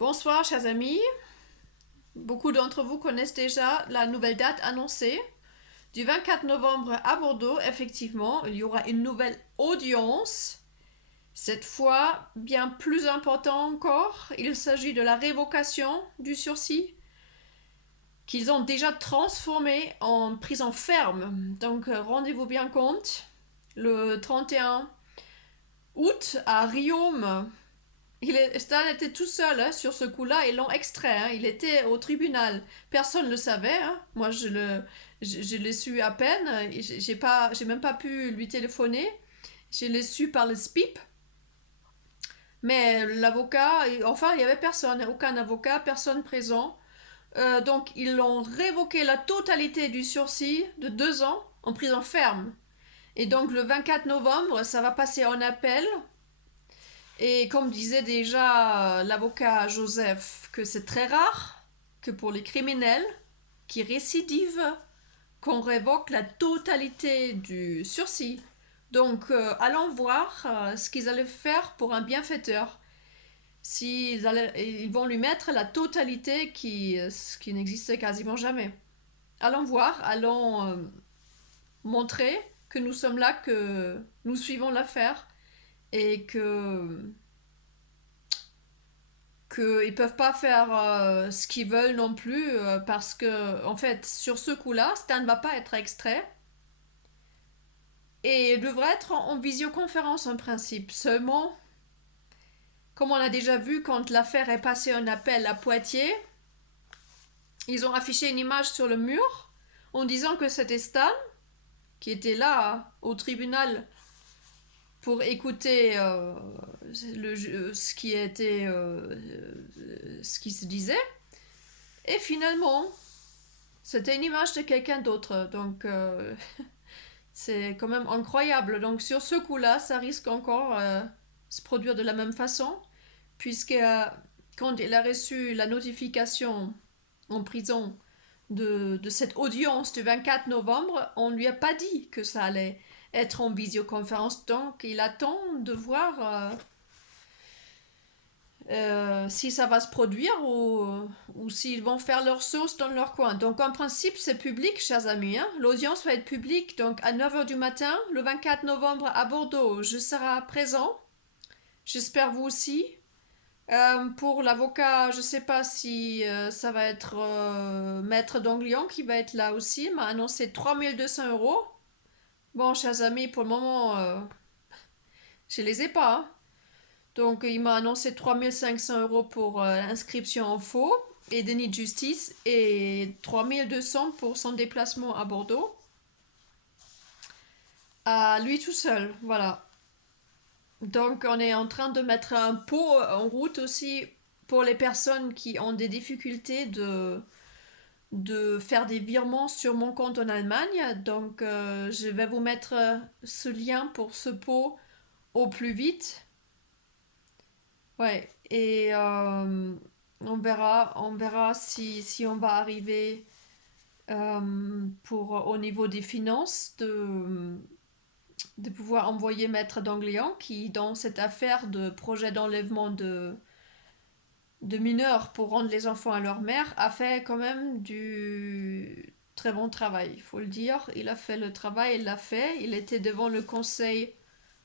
Bonsoir, chers amis. Beaucoup d'entre vous connaissent déjà la nouvelle date annoncée. Du 24 novembre à Bordeaux, effectivement, il y aura une nouvelle audience. Cette fois, bien plus important encore, il s'agit de la révocation du sursis qu'ils ont déjà transformé en prison ferme. Donc, rendez-vous bien compte. Le 31 août, à Riom, Stan était tout seul hein, sur ce coup-là, ils l'ont extrait, hein. Il était au tribunal. Personne ne le savait, hein. Moi, je l'ai su à peine. J'ai même pas pu lui téléphoner. Je l'ai su par le SPIP. Mais l'avocat, enfin, il y avait personne, aucun avocat, personne présent. Donc, ils ont révoqué la totalité du sursis de 2 ans en prison ferme. Et donc, le 24 novembre, ça va passer en appel. Et comme disait déjà l'avocat Joseph, que c'est très rare que pour les criminels qui récidivent, qu'on révoque la totalité du sursis. Donc, allons voir ce qu'ils allaient faire pour un bienfaiteur. Ils vont lui mettre la totalité ce qui n'existait quasiment jamais. Allons voir, allons montrer que nous sommes là, que nous suivons l'affaire et qu'ils peuvent pas faire ce qu'ils veulent non plus parce que en fait sur ce coup-là Stan ne va pas être extrait et il devrait être en visioconférence en principe seulement comme on a déjà vu quand l'affaire est passée en appel à Poitiers, ils ont affiché une image sur le mur en disant que c'était Stan qui était là au tribunal pour écouter ce qui était ce qui se disait et finalement c'était une image de quelqu'un d'autre, donc c'est quand même incroyable. Donc sur ce coup-là, ça risque encore se produire de la même façon, puisque quand il a reçu la notification en prison de cette audience du 24 novembre, on ne lui a pas dit que ça allait être en visioconférence, donc il attend de voir si ça va se produire ou s'ils vont faire leur sauce dans leur coin. Donc en principe c'est public, chers amis. Hein. L'audience va être publique, donc à 9 h du matin, le 24 novembre à Bordeaux, je serai présent. J'espère vous aussi. Pour l'avocat, je ne sais pas si ça va être Maître Danglian qui va être là aussi. Il m'a annoncé 3 200 euros. Bon, chers amis, pour le moment, je ne les ai pas. Hein. Donc, il m'a annoncé 3 500 euros pour l'inscription en faux et déni de justice et 3 200 pour son déplacement à Bordeaux. À lui tout seul, voilà. Donc, on est en train de mettre un pot en route aussi pour les personnes qui ont des difficultés de faire des virements sur mon compte en Allemagne. Donc, je vais vous mettre ce lien pour ce pot au plus vite. Ouais, et on verra si on va arriver au niveau des finances de pouvoir envoyer Maître d'Angléan qui, dans cette affaire de projet d'enlèvement de mineurs pour rendre les enfants à leur mère, a fait quand même du très bon travail, il faut le dire. Il a fait le travail, il l'a fait. Il était devant le Conseil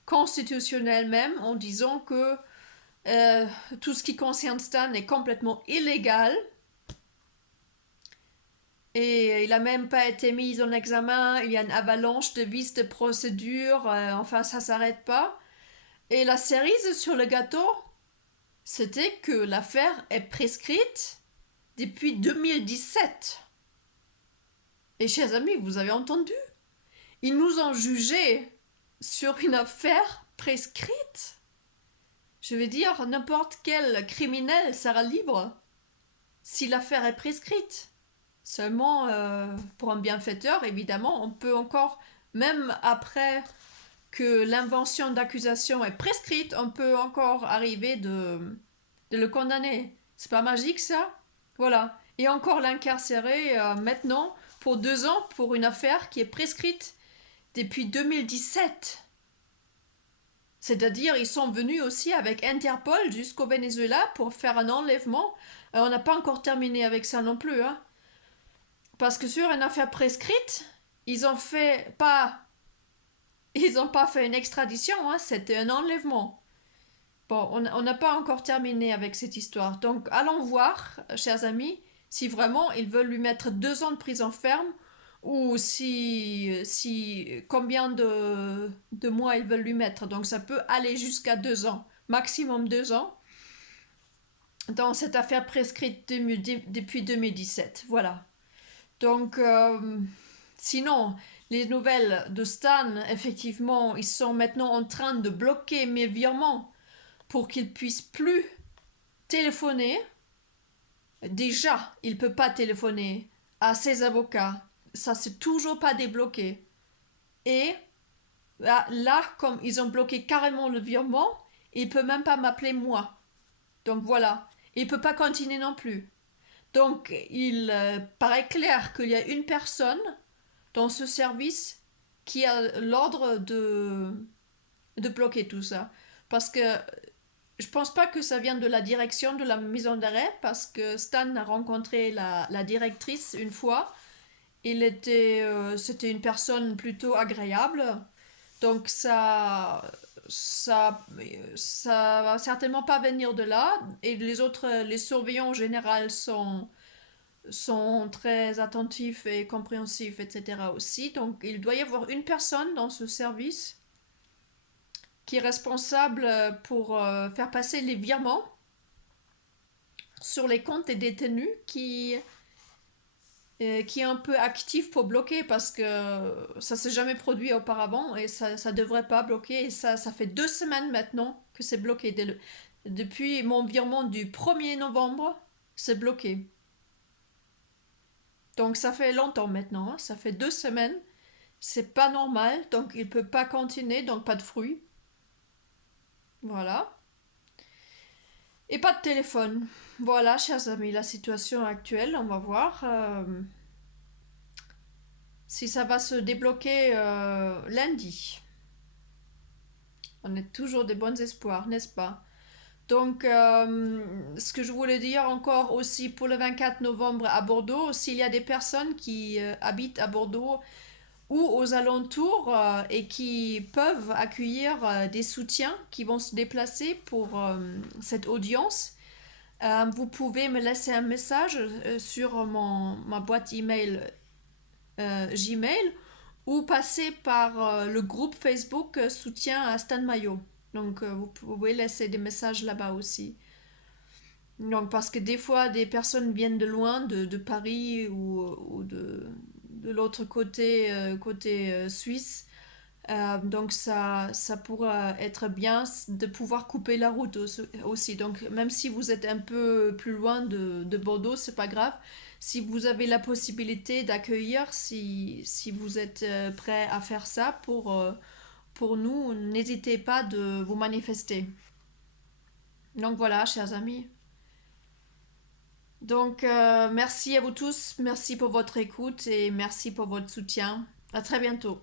constitutionnel même en disant que Euh, tout ce qui concerne Stan est complètement illégal et il a même pas été mis en examen. Il y a une avalanche de vices de procédure. Enfin, ça s'arrête pas. Et la cerise sur le gâteau, c'était que l'affaire est prescrite depuis 2017. Et chers amis, vous avez entendu? Ils nous ont jugés sur une affaire prescrite. Je veux dire, n'importe quel criminel sera libre si l'affaire est prescrite. Seulement, pour un bienfaiteur, évidemment, on peut encore, même après que l'invention d'accusation est prescrite, on peut encore arriver de le condamner. C'est pas magique ça? Voilà. Et encore l'incarcérer maintenant pour 2 ans pour une affaire qui est prescrite depuis 2017. C'est-à-dire, ils sont venus aussi avec Interpol jusqu'au Venezuela pour faire un enlèvement. On n'a pas encore terminé avec ça non plus, hein. Parce que sur une affaire prescrite, ils ont fait pas, ils n'ont pas fait une extradition, hein, c'était un enlèvement. Bon, on n'a pas encore terminé avec cette histoire. Donc, allons voir, chers amis, si vraiment ils veulent lui mettre 2 ans de prison ferme ou si combien de mois ils veulent lui mettre. Donc, ça peut aller jusqu'à 2 ans, maximum 2 ans, dans cette affaire prescrite depuis 2017. Voilà. Donc, sinon, les nouvelles de Stan, effectivement, ils sont maintenant en train de bloquer mes virements pour qu'il puisse plus téléphoner. Déjà, il peut pas téléphoner à ses avocats. Ça, c'est toujours pas débloqué. Et là, comme ils ont bloqué carrément le virement, il peut même pas m'appeler moi. Donc voilà. Il peut pas continuer non plus. Donc, il paraît clair qu'il y a une personne dans ce service qui a l'ordre de bloquer tout ça. Parce que je pense pas que ça vienne de la direction de la maison d'arrêt, parce que Stan a rencontré la directrice une fois. C'était une personne plutôt agréable. Donc ça va certainement pas venir de là. Et les surveillants en général sont très attentifs et compréhensifs, etc. aussi. Donc il doit y avoir une personne dans ce service qui est responsable pour faire passer les virements sur les comptes des détenus qui est un peu actif pour bloquer parce que ça s'est jamais produit auparavant et ça devrait pas bloquer. Et ça fait 2 semaines maintenant que c'est bloqué. Depuis mon virement du 1er novembre, c'est bloqué. Donc ça fait longtemps maintenant, hein. Ça fait 2 semaines. C'est pas normal, donc il peut pas continuer, donc pas de fruits. Voilà. Et pas de téléphone. Voilà, chers amis, la situation actuelle, on va voir si ça va se débloquer lundi. On a toujours des bons espoirs, n'est-ce pas? Donc, ce que je voulais dire encore aussi pour le 24 novembre à Bordeaux, s'il y a des personnes qui habitent à Bordeaux ou aux alentours et qui peuvent accueillir des soutiens qui vont se déplacer pour cette audience, vous pouvez me laisser un message sur ma boîte email Gmail ou passer par le groupe Facebook Soutien à Stan Mayo. Donc vous pouvez laisser des messages là-bas aussi. Donc parce que des fois des personnes viennent de loin, de Paris ou de l'autre côté suisse. Donc ça pourra être bien de pouvoir couper la route aussi. Donc même si vous êtes un peu plus loin de Bordeaux, c'est pas grave. Si vous avez la possibilité d'accueillir, si vous êtes prêt à faire ça pour nous, n'hésitez pas de vous manifester. Donc voilà, chers amis. Donc merci à vous tous, merci pour votre écoute et merci pour votre soutien. À très bientôt.